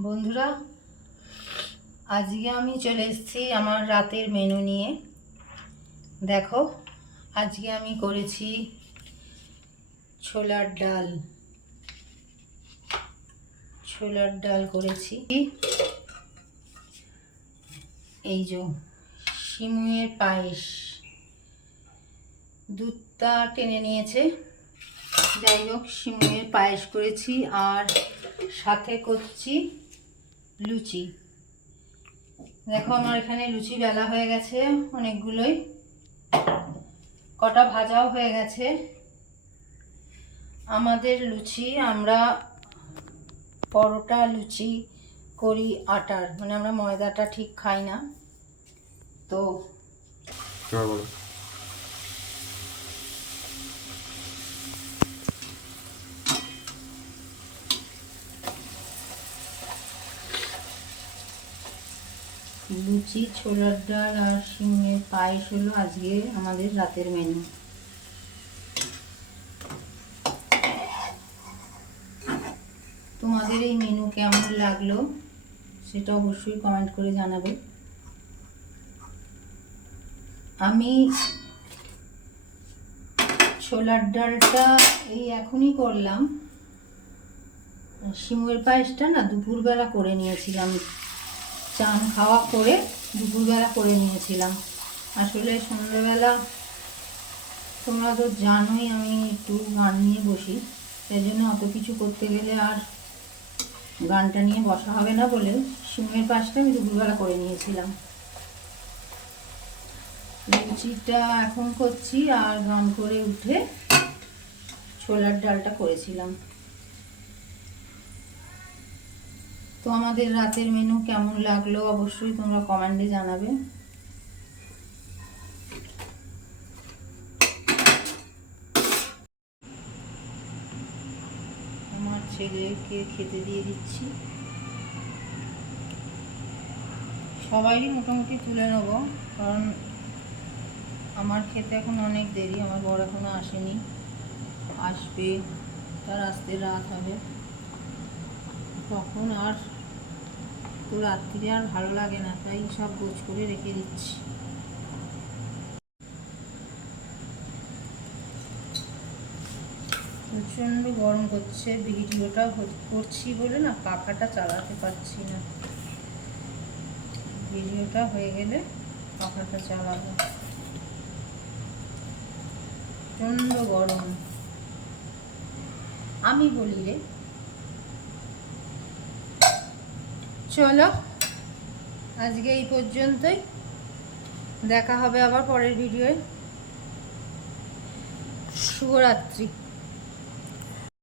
বন্ধুরা, আজকে আমি চলে এসেছি আমার রাতের মেনু নিয়ে। দেখো, আজকে আমি করেছি ছোলার ডাল করেছি। এই যে সিমুয়ের পায়েস, দুধটা টেনে নিয়েছে। যাই হোক, সিমুয়ের পায়েস করেছি আর সাথে করছি লুচি। দেখো, আমার এখানে লুচি বেলা হয়ে গেছে অনেকগুলোই, কটা ভাজাও হয়ে গেছে। আমাদের লুচি, আমরা পরোটা লুচি করি আটার, মানে আমরা ময়দাটা ঠিক খাই না। তো লুচি, ছোলার ডাল আর শিমের পায়েস হলো আজকে আমাদের রাতের মেনু। তোমাদের এই মেনু কেমন লাগলো সেটা অবশ্যই কমেন্ট করে জানাবে। আমি ছোলার ডালটা এই এখনই করলাম। শিমের পায়েসটা না দুপুরবেলা করে নিয়েছিলাম, চান খাওয়া করে দুপুরবেলা করে নিয়েছিলাম। আসলে সন্ধ্যেবেলা তোমরা তো জানোই আমি একটু গান নিয়ে বসি, সেই জন্য অত কিছু করতে গেলে আর গানটা নিয়ে বসা হবে না বলে শিমের পায়েসটা আমি দুপুরবেলা করে নিয়েছিলাম। লুচিটা এখন করছি আর গান করে উঠে ছোলার ডালটা করেছিলাম। তো আমাদের রাতের মেনু কেমন লাগলো অবশ্যই তোমরা কমেন্টে জানাবে। আমার ছেলেকে খেতে দিয়ে দিচ্ছি, সবাইই মোটামুটি তুলে নেব, কারণ আমার খেতে এখন অনেক দেরি। আমার বর এখনো আসেনি, আসবে, তার আসতে রাত হবে, তখন আর তো রাত্রিরে আর ভালো লাগে না, তাই সব গোছ করে রেখে দিচ্ছি। প্রচণ্ড গরম করছে, ভিডিওটা করছি বলে না পাখাটা চালাতে পারছি না। ভিডিওটা হয়ে গেলে পাখাটা চালাবো। প্রচণ্ড গরম, আমি বলি রে। চলো, আজকে এই পর্যন্তই, দেখা হবে আবার পরের ভিডিওয়। শুভরাত্রি।